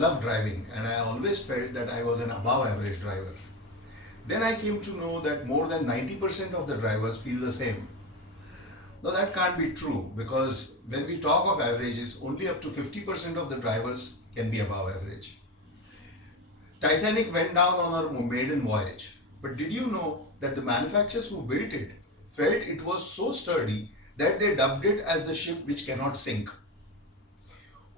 love driving and I always felt that I was an above average driver. Then I came to know that more than 90% of the drivers feel the same. Now that can't be true because when we talk of averages, only up to 50% of the drivers can be above average. Titanic went down on her maiden voyage, but did you know that the manufacturers who built it felt it was so sturdy that they dubbed it as the ship which cannot sink?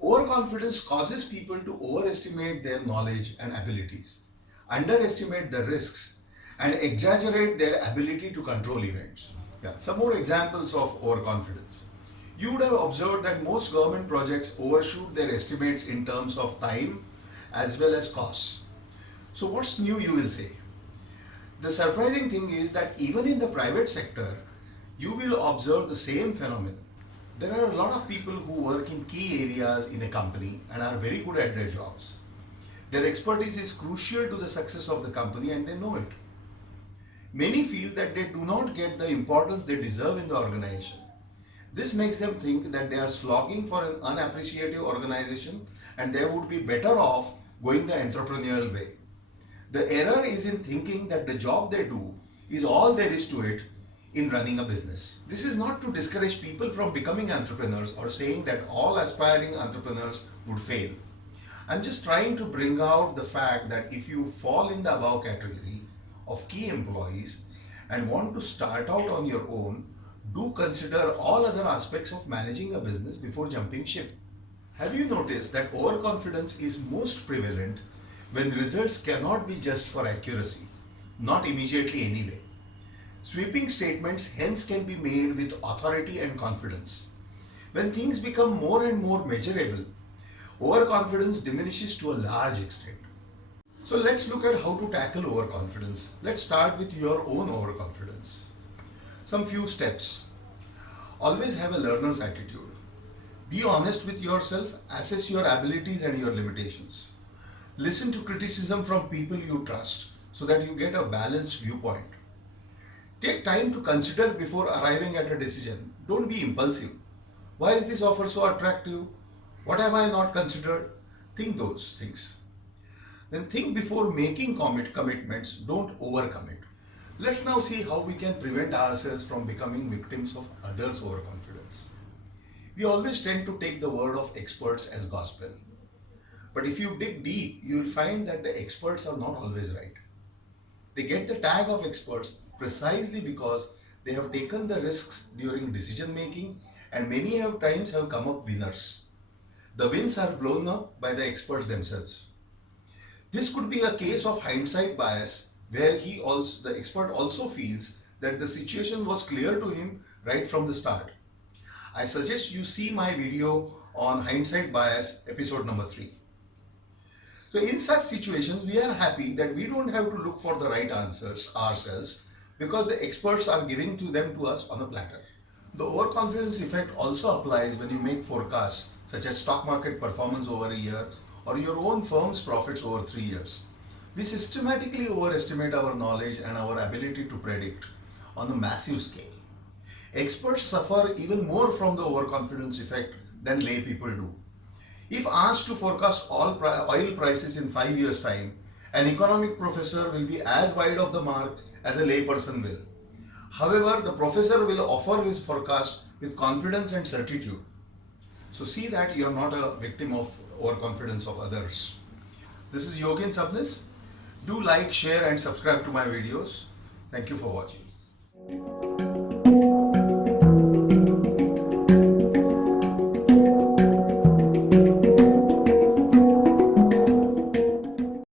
Overconfidence causes people to overestimate their knowledge and abilities, underestimate the risks, and exaggerate their ability to control events. Yeah. Some more examples of overconfidence. You would have observed that most government projects overshoot their estimates in terms of time as well as costs. So what's new, you will say? The surprising thing is that even in the private sector, you will observe the same phenomenon. There are a lot of people who work in key areas in a company and are very good at their jobs. Their expertise is crucial to the success of the company and they know it. Many feel that they do not get the importance they deserve in the organization. This makes them think that they are slogging for an unappreciative organization and they would be better off going the entrepreneurial way. The error is in thinking that the job they do is all there is to it in running a business. This is not to discourage people from becoming entrepreneurs or saying that all aspiring entrepreneurs would fail. I'm just trying to bring out the fact that if you fall in the above category of key employees and want to start out on your own, do consider all other aspects of managing a business before jumping ship. Have you noticed that overconfidence is most prevalent when results cannot be judged for accuracy, not immediately anyway? Sweeping statements hence can be made with authority and confidence. When things become more and more measurable, overconfidence diminishes to a large extent. So let's look at how to tackle overconfidence. Let's start with your own overconfidence. Some few steps. Always have a learner's attitude. Be honest with yourself, assess your abilities and your limitations. Listen to criticism from people you trust so that you get a balanced viewpoint. Take time to consider before arriving at a decision. Don't be impulsive. Why is this offer so attractive? What have I not considered? Think those things. Then think before making commitments. Don't overcommit. Let's now see how we can prevent ourselves from becoming victims of others' overconfidence. We always tend to take the word of experts as gospel. But if you dig deep, you will find that the experts are not always right. They get the tag of experts precisely because they have taken the risks during decision making and many times have come up winners. The wins are blown up by the experts themselves. This could be a case of hindsight bias where the expert also feels that the situation was clear to him right from the start. I suggest you see my video on hindsight bias, episode number 3. So in such situations, we are happy that we don't have to look for the right answers ourselves because the experts are giving them to us on a platter. The overconfidence effect also applies when you make forecasts such as stock market performance over a year or your own firm's profits over 3 years. We systematically overestimate our knowledge and our ability to predict on a massive scale. Experts suffer even more from the overconfidence effect than lay people do. If asked to forecast all oil prices in 5 years' time, an economic professor will be as wide of the mark as a layperson will. However, the professor will offer his forecast with confidence and certitude. So see that you are not a victim of overconfidence of others. This is Yogin Sabnis. Do like, share and subscribe to my videos. Thank you for watching.